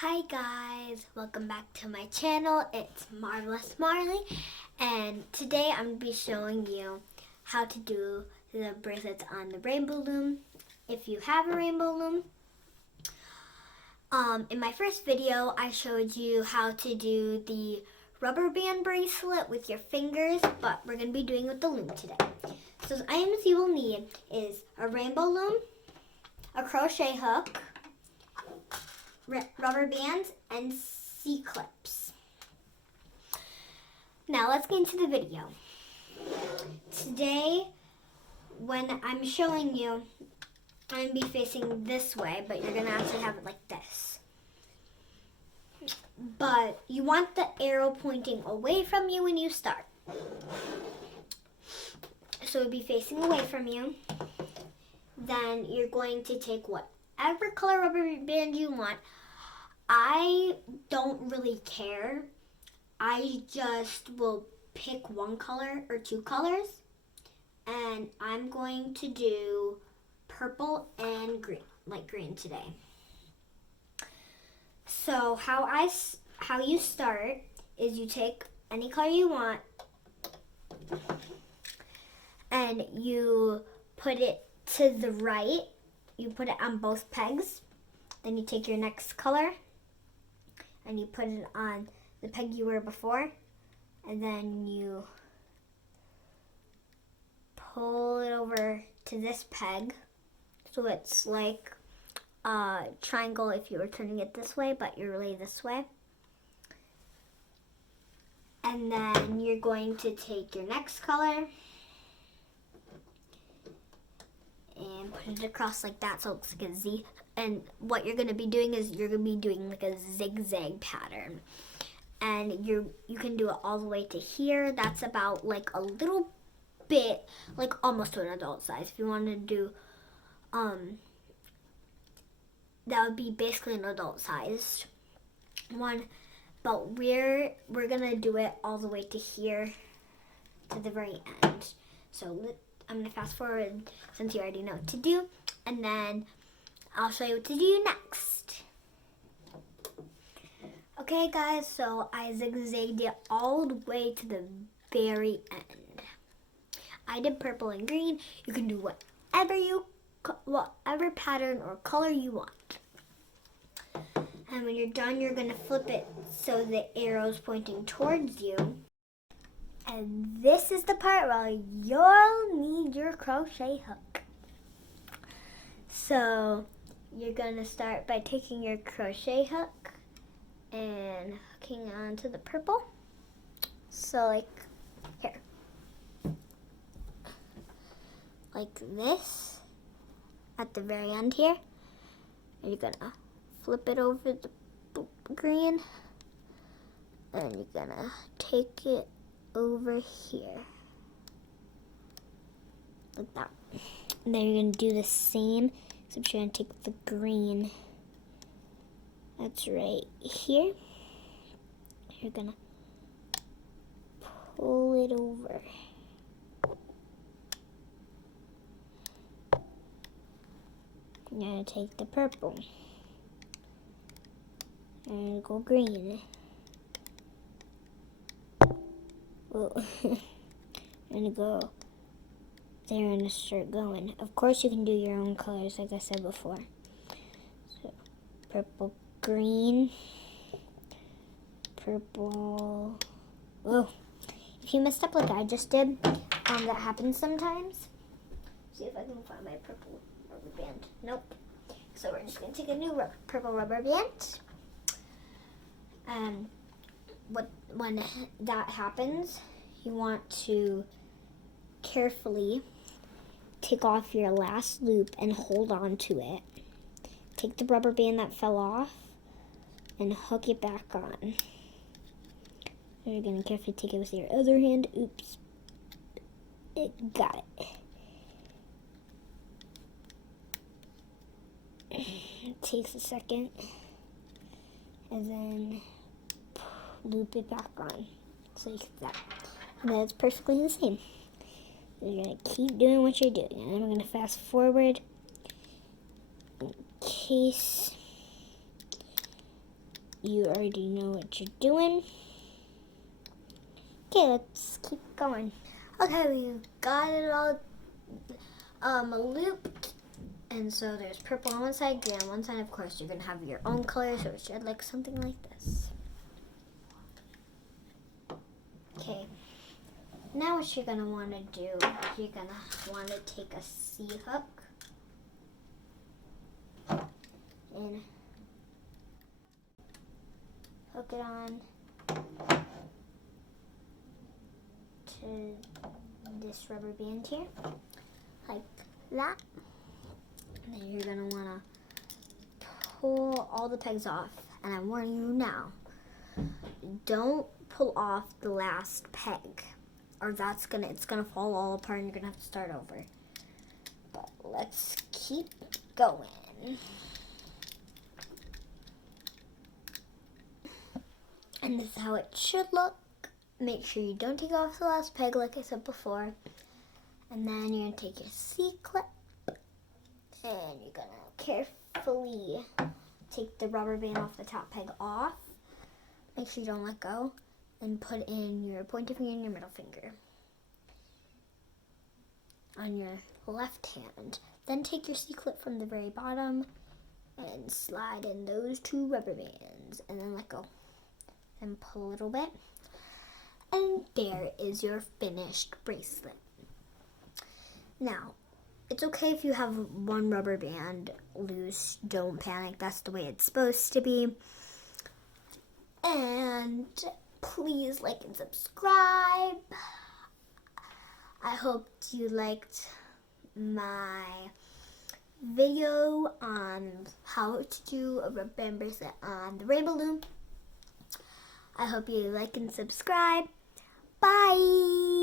Hi guys, welcome back to my channel. It's Marvelous Marlee, and today I'm going to be showing you how to do the bracelets on the rainbow loom. If you have a rainbow loom, in my first video I showed you how to do the rubber band bracelet with your fingers, but we're going to be doing it with the loom today. So the items you will need is a rainbow loom, a crochet hook, rubber bands, and C-clips. Now let's get into the video. Today, when I'm showing you, I'm going to be facing this way, but you're going to actually have it like this. But you want the arrow pointing away from you when you start. So it'll be facing away from you. Then you're going to take whatever color rubber band you want. I don't really care. I just will pick one color or two colors, and I'm going to do purple and green, light green today. So how you start is you take any color you want and you put it to the right. You put it on both pegs. Then you take your next color and you put it on the peg you were before, and then you pull it over to this peg, so it's like a triangle if you were turning it this way, but you're really this way. And then you're going to take your next color and put it across like that so it looks like a Z. And what you're going to be doing is you're going to be doing like a zigzag pattern. And you can do it all the way to here. That's about like a little bit, like almost to an adult size. If you want to do, that would be basically an adult sized one. But we're going to do it all the way to here, to the very end. So I'm going to fast forward since you already know what to do. And then I'll show you what to do next. Okay guys, so I zigzagged it all the way to the very end. I did purple and green. You can do whatever pattern or color you want. And when you're done, you're going to flip it so the arrow's pointing towards you. And this is the part where you'll need your crochet hook. So you're going to start by taking your crochet hook and hooking onto the purple. So like here. Like this at the very end here. And you're going to flip it over the green. And you're going to take it over here. Like that. And then you're going to do the same, except you're going to take the green. That's right here. You're going to pull it over. You're going to take the purple. And go green. Whoa. I'm going to go there and start going. Of course you can do your own colors like I said before. So purple, green, purple. Whoa. If you messed up like I just did, that happens sometimes. See if I can find my purple rubber band. Nope. So we're just going to take a new purple rubber band. And when that happens, you want to carefully take off your last loop and hold on to it. Take the rubber band that fell off and hook it back on. And you're going to carefully take it with your other hand. Oops. It got it. It takes a second. And then loop it back on. So you get that. And then it's perfectly the same. You're going to keep doing what you're doing. And then I'm going to fast forward in case you already know what you're doing. Okay, let's keep going. Okay, we've got it all looped. And so there's purple on one side, green on one side. Of course, you're going to have your own color, so it should look something like this. Okay, now what you're going to want to do, you're going to want to take a C-hook and hook it on to this rubber band here, like that. And then you're going to want to pull all the pegs off. And I'm warning you now, don't pull off the last peg, or it's gonna fall all apart and you're gonna have to start over. But let's keep going. And this is how it should look. Make sure you don't take off the last peg like I said before. And then you're gonna take your C-clip and you're gonna carefully take the rubber band off the top peg off. Make sure you don't let go. And put in your pointer finger and your middle finger on your left hand. Then take your C-clip from the very bottom and slide in those two rubber bands. And then let go. Then pull a little bit. And there is your finished bracelet. Now, it's okay if you have one rubber band loose. Don't panic. That's the way it's supposed to be. And please like and subscribe. I hope you liked my video on how to do a rubber band bracelet on the rainbow loom. I hope you like and subscribe. Bye!